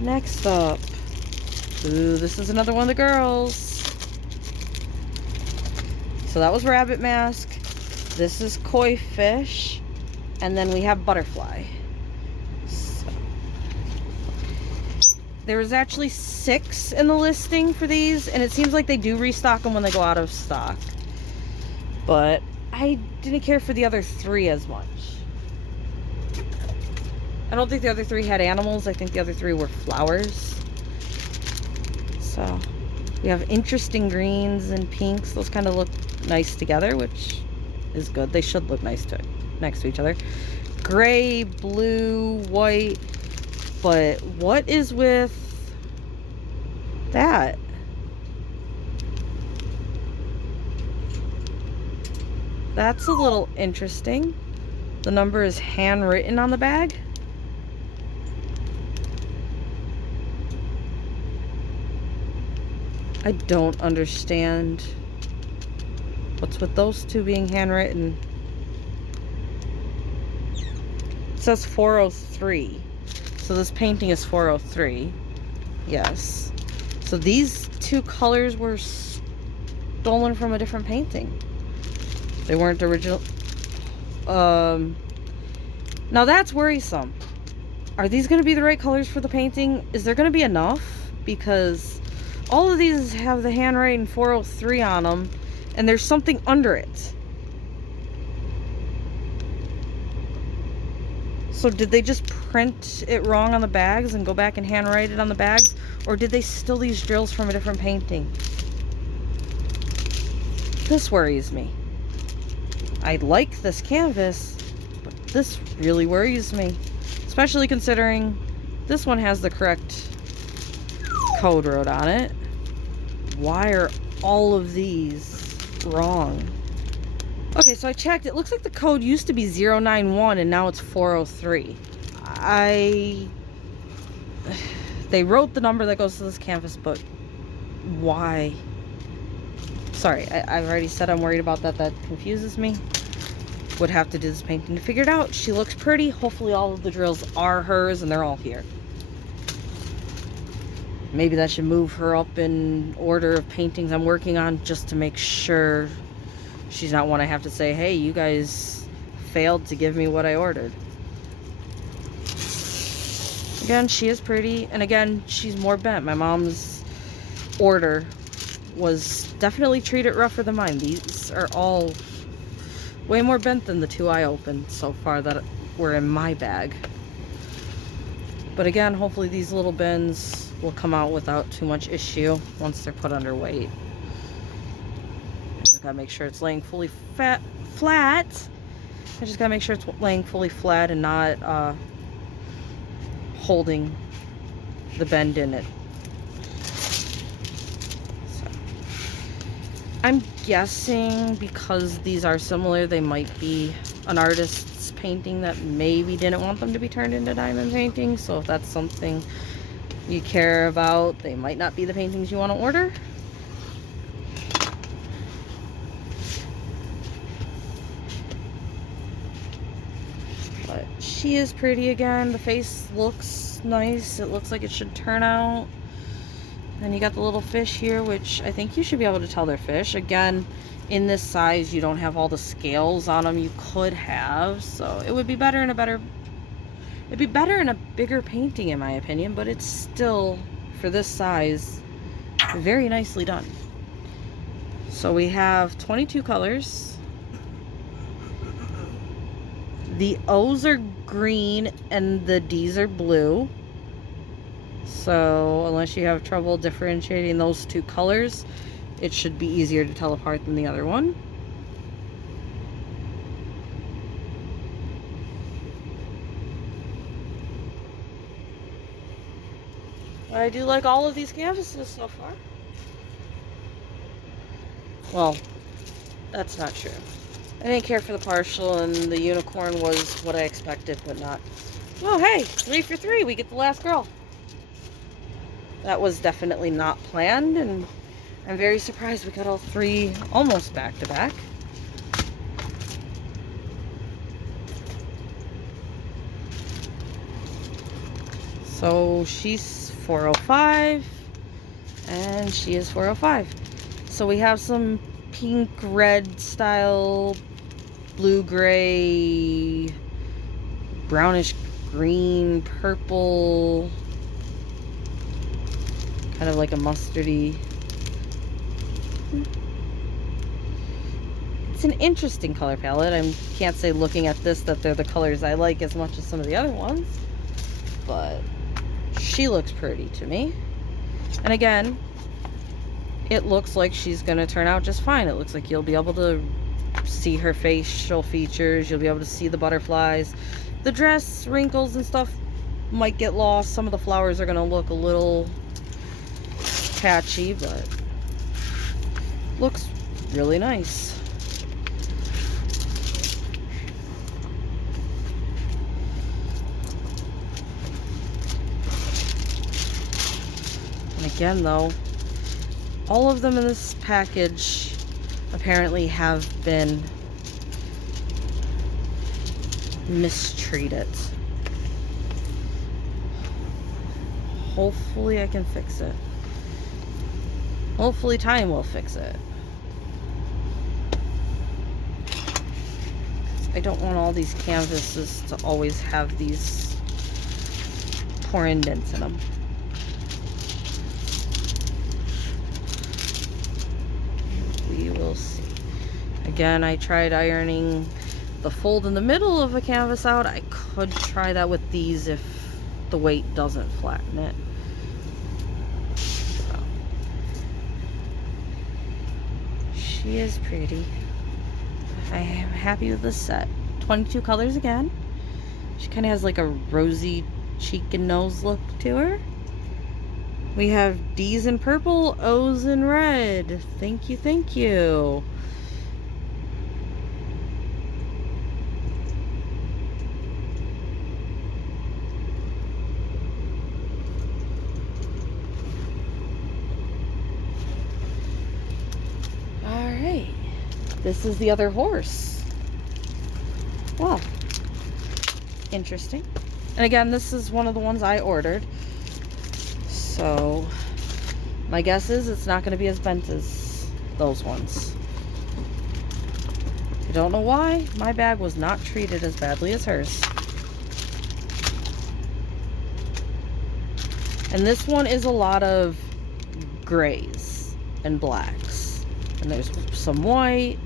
Next up. Ooh, this is another one of the girls. So that was rabbit mask. This is koi fish. And then we have butterfly. So. There was actually 6 in the listing for these, and it seems like they do restock them when they go out of stock. But I didn't care for the other 3 as much. I don't think the other 3 had animals. I think the other 3 were flowers. So we have interesting greens and pinks. Those kind of look nice together, which is good. They should look nice next to each other. Gray, blue, white. But what is with that? That's a little interesting. The number is handwritten on the bag. I don't understand what's with those 2 being handwritten. It says 403. So this painting is 403. Yes. So these 2 colors were stolen from a different painting. They weren't original. Now that's worrisome. Are these going to be the right colors for the painting? Is there going to be enough? Because all of these have the handwriting 403 on them, and there's something under it. So did they just print it wrong on the bags and go back and handwrite it on the bags? Or did they steal these drills from a different painting? This worries me. I like this canvas, but this really worries me. Especially considering this one has the correct code wrote on it. Why are all of these wrong? Okay, so I checked. It looks like the code used to be 091 and now it's 403. They wrote the number that goes to this canvas, but why? Sorry, I've already said I'm worried about that. That confuses me. Would have to do this painting to figure it out. She looks pretty. Hopefully all of the drills are hers and they're all here. Maybe that should move her up in order of paintings I'm working on just to make sure she's not one I have to say, hey, you guys failed to give me what I ordered. Again, she is pretty. And again, she's more bent. My mom's order was definitely treated rougher than mine. These are all way more bent than the 2 I opened so far that were in my bag. But again, hopefully these little bins will come out without too much issue once they're put under weight. I just gotta make sure it's laying fully flat. I just gotta make sure it's laying fully flat and not holding the bend in it. So, I'm guessing because these are similar, they might be an artist's painting that maybe didn't want them to be turned into diamond paintings. So if that's something you care about, they might not be the paintings you want to order. But she is pretty again. The face looks nice. It looks like it should turn out. Then you got the little fish here, which I think you should be able to tell they're fish. Again, in this size, you don't have all the scales on them you could have. So it would be better in it'd be better in a bigger painting, in my opinion. But it's still, for this size, very nicely done. So we have 22 colors. The O's are green and the D's are blue. So unless you have trouble differentiating those 2 colors, it should be easier to tell apart than the other one. I do like all of these canvases so far. Well, that's not true. I didn't care for the partial, and the unicorn was what I expected, but not. Oh, hey, 3 for 3. We get the last girl. That was definitely not planned, and I'm very surprised we got all 3 almost back to back. So she's 405, and she is 405. So we have some pink, red style, blue, gray, brownish green, purple, kind of like a mustardy. It's an interesting color palette. I can't say looking at this that they're the colors I like as much as some of the other ones, but she looks pretty to me. And again, it looks like she's gonna turn out just fine. It looks like you'll be able to see her facial features, you'll be able to see the butterflies. The dress wrinkles and stuff might get lost. Some of the flowers are gonna look a little patchy, but looks really nice. And again though, all of them in this package apparently have been mistreated. Hopefully I can fix it. Hopefully time will fix it. I don't want all these canvases to always have these poor indents in them. We will see. Again, I tried ironing the fold in the middle of a canvas out. I could try that with these if the weight doesn't flatten it. So. She is pretty. I am happy with this set. 22 colors again. She kind of has like a rosy cheek and nose look to her. We have D's in purple, O's in red. Thank you, thank you. Alright. This is the other horse. Wow. Interesting. And again, this is one of the ones I ordered. So, my guess is it's not going to be as bent as those ones. I don't know why. My bag was not treated as badly as hers. And this one is a lot of grays and blacks. And there's some white.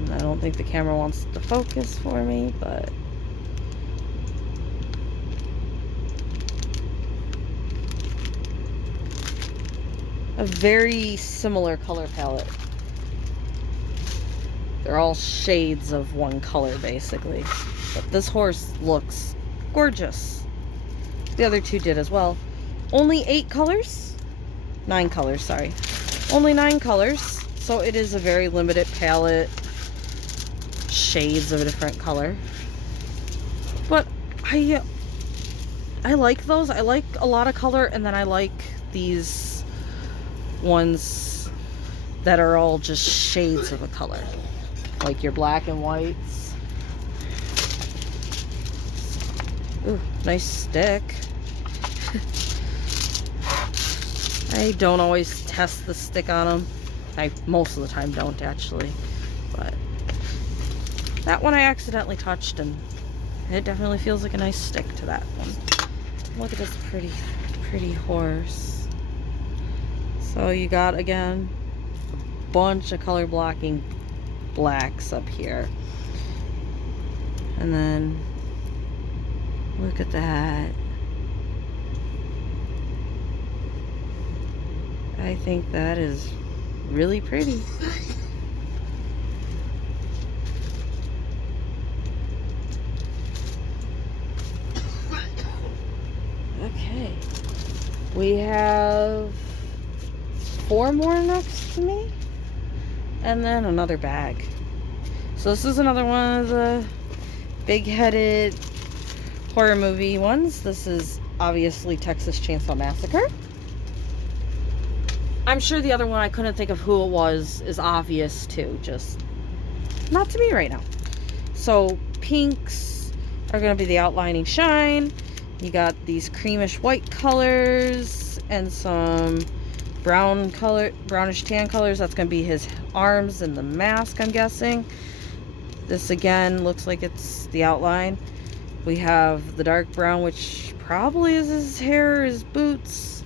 And I don't think the camera wants to focus for me, but... a very similar color palette. They're all shades of one color, basically. But this horse looks gorgeous. The other two did as well. Only 8 colors? 9 colors, sorry. Only 9 colors. So it is a very limited palette. Shades of a different color. But I like those. I like a lot of color, and then I like these ones that are all just shades of a color, like your black and whites. Ooh, nice stick. I don't always test the stick on them. I most of the time don't actually, but that one I accidentally touched and it definitely feels like a nice stick to that one. Look at this pretty horse. So you got, again, a bunch of color blocking blacks up here. And then, look at that. I think that is really pretty. Okay. We have 4 more next to me, and then another bag. So this is another one of the big-headed horror movie ones. This is obviously Texas Chainsaw Massacre. I'm sure the other one, I couldn't think of who it was, is obvious too, just not to me right now. So pinks, are going to be the outlining shine. You got these creamish white colors and some brownish tan colors. That's going to be his arms and the mask, I'm guessing. This again looks like it's the outline. We have the dark brown, which probably is his hair, his boots.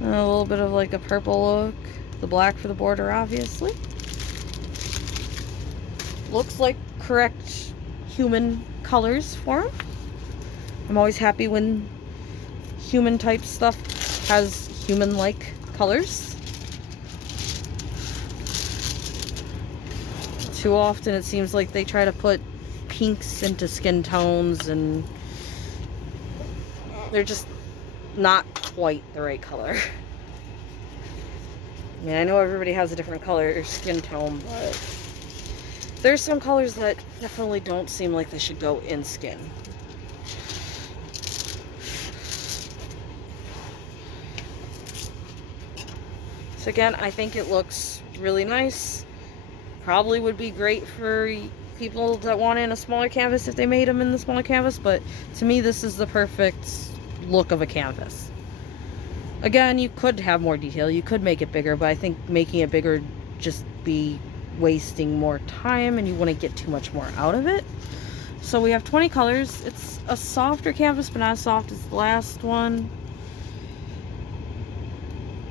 And a little bit of like a purple look. The black for the border, obviously. Looks like correct human colors for him. I'm always happy when human type stuff has human-like colors. Too often it seems like they try to put pinks into skin tones and they're just not quite the right color. I mean, I know everybody has a different color or skin tone, but there's some colors that definitely don't seem like they should go in skin. So again, I think it looks really nice. Probably would be great for people that want it in a smaller canvas if they made them in the smaller canvas, but to me this is the perfect look of a canvas. Again, you could have more detail, you could make it bigger, but I think making it bigger just be wasting more time and you wouldn't get too much more out of it. So we have 20 colors. It's a softer canvas, but not as soft as the last one.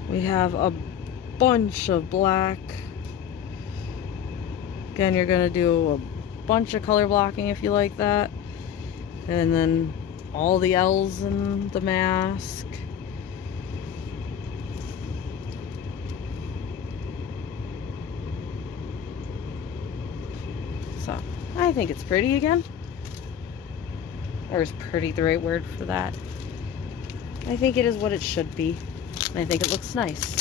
We have a bunch of black. Again, you're going to do a bunch of color blocking if you like that. And then all the L's in the mask. So, I think it's pretty again. Or is pretty the right word for that? I think it is what it should be. And I think it looks nice.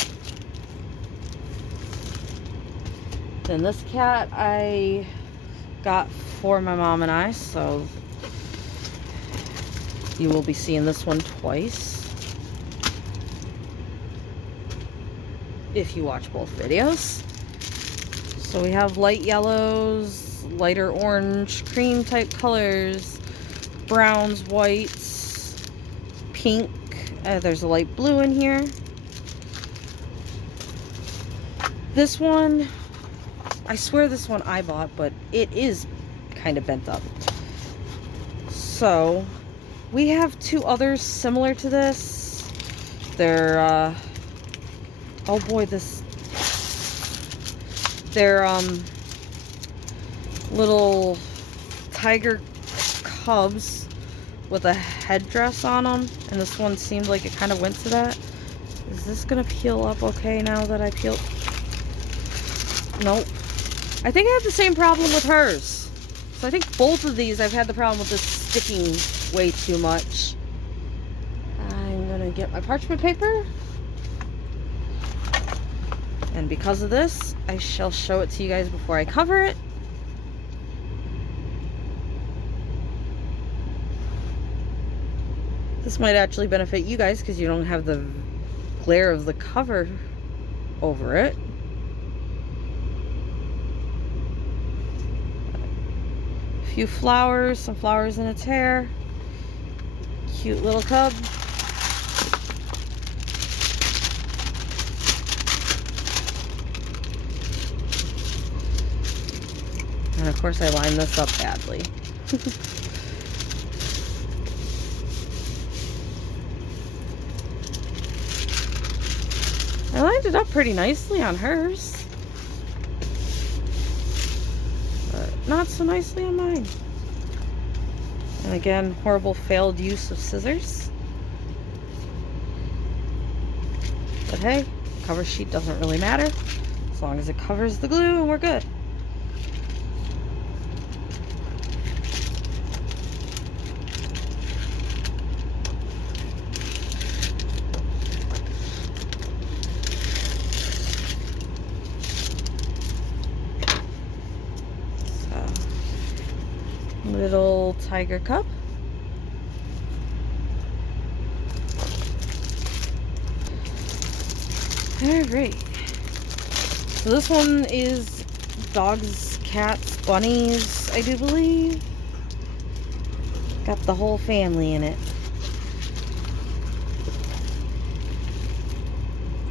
Then this cat I got for my mom and I, so you will be seeing this one twice if you watch both videos. So we have light yellows, lighter orange, cream type colors, browns, whites, pink. There's a light blue in here. This one, I swear this one I bought, but it is kind of bent up. So we have two others similar to this. They're oh boy, they're little tiger cubs with a headdress on them, and this one seemed like it kind of went to that. Is this gonna peel up okay now that I peeled? Nope. I think I have the same problem with hers. So I think both of these I've had the problem with this sticking way too much. I'm gonna get my parchment paper. And because of this, I shall show it to you guys before I cover it. This might actually benefit you guys because you don't have the glare of the cover over it. A few flowers, some flowers in its hair. Cute little cub. And of course I lined this up badly. I lined it up pretty nicely on hers, but not so nicely on mine. And again, horrible failed use of scissors. But hey, the cover sheet doesn't really matter as long as it covers the glue and we're good. Little tiger cub. Alright. So this one is dog's cats, bunnies, I do believe. Got the whole family in it.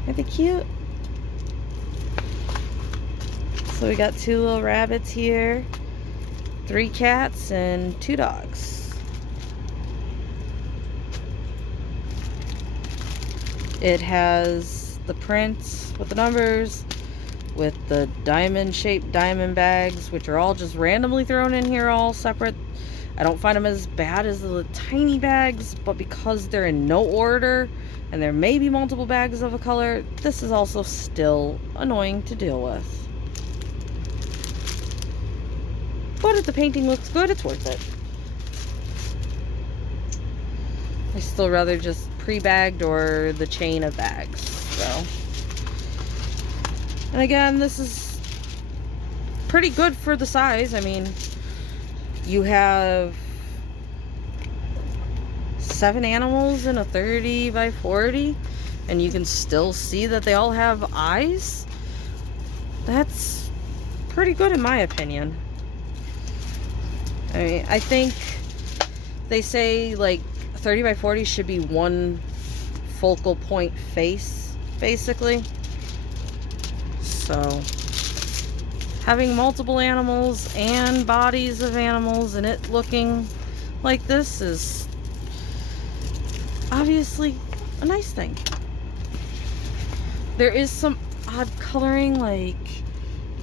Aren't they cute? So we got 2 little rabbits here, 3 cats, and 2 dogs. It has the prints with the numbers, with the diamond-shaped diamond bags, which are all just randomly thrown in here, all separate. I don't find them as bad as the tiny bags, but because they're in no order, and there may be multiple bags of a color, this is also still annoying to deal with. But if the painting looks good, it's worth it. I still rather just pre-bagged or the chain of bags, so. And again, this is pretty good for the size. I mean, you have 7 animals in a 30 by 40, and you can still see that they all have eyes. That's pretty good in my opinion. I mean, I think they say like 30 by 40 should be one focal point face, basically. So having multiple animals and bodies of animals and it looking like this is obviously a nice thing. There is some odd coloring, like,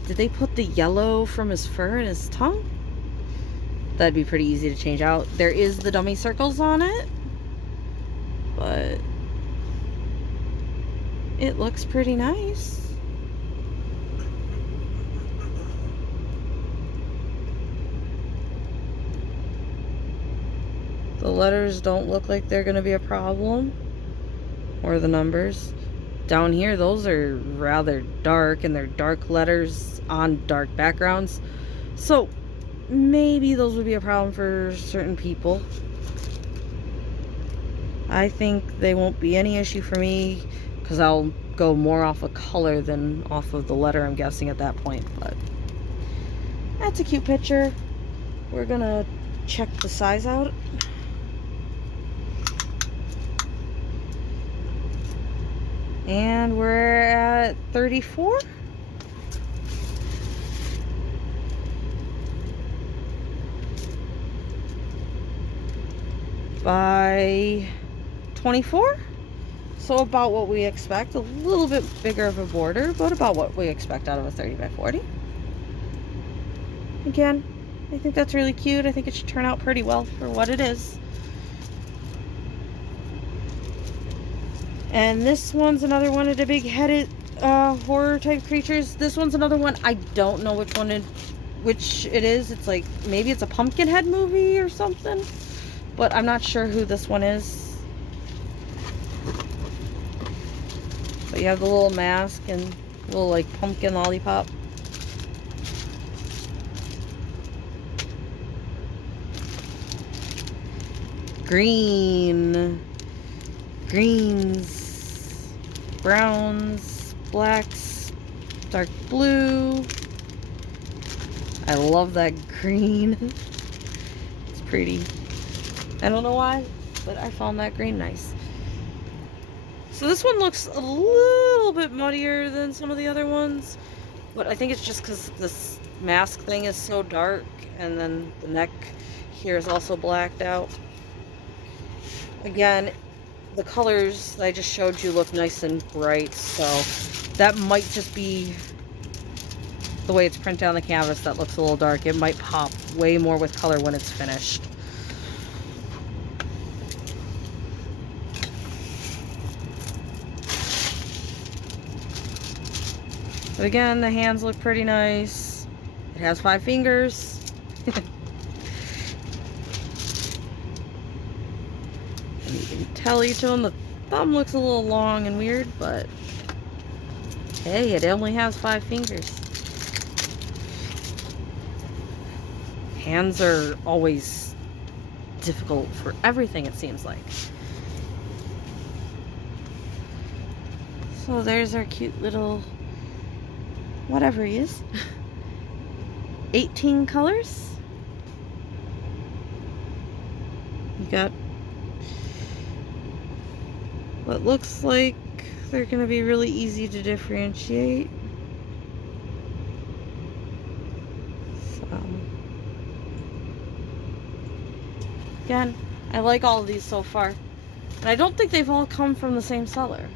did they put the yellow from his fur in his tongue? That'd be pretty easy to change out. There is the dummy circles on it, but it looks pretty nice. The letters don't look like they're going to be a problem, or the numbers. Down here, those are rather dark, and they're dark letters on dark backgrounds. So maybe those would be a problem for certain people. I think they won't be any issue for me, because I'll go more off of color than off of the letter, I'm guessing, at that point. But that's a cute picture. We're gonna check the size out. And we're at 34. By 24. So about what we expect. A little bit bigger of a border, but about what we expect out of a 30 by 40. Again, I think that's really cute. I think it should turn out pretty well for what it is. And this one's another one of the big-headed horror type creatures. This one's another one. I don't know which one which it is. It's like, maybe it's a Pumpkinhead movie or something, but I'm not sure who this one is. But you have the little mask and little like pumpkin lollipop. Green, greens, browns, blacks, dark blue. I love that green. It's pretty. I don't know why, but I found that green nice. So this one looks a little bit muddier than some of the other ones, but I think it's just because this mask thing is so dark, and then the neck here is also blacked out. Again, the colors I just showed you look nice and bright, so that might just be the way it's printed on the canvas that looks a little dark. It might pop way more with color when it's finished. But again, the hands look pretty nice. It has 5 fingers. And you can tell each one, the thumb looks a little long and weird, but hey, it only has 5 fingers. Hands are always difficult for everything, it seems like. So there's our cute little whatever he is. 18 colors. You got what looks like they're going to be really easy to differentiate. So, again, I like all of these so far. And I don't think they've all come from the same seller.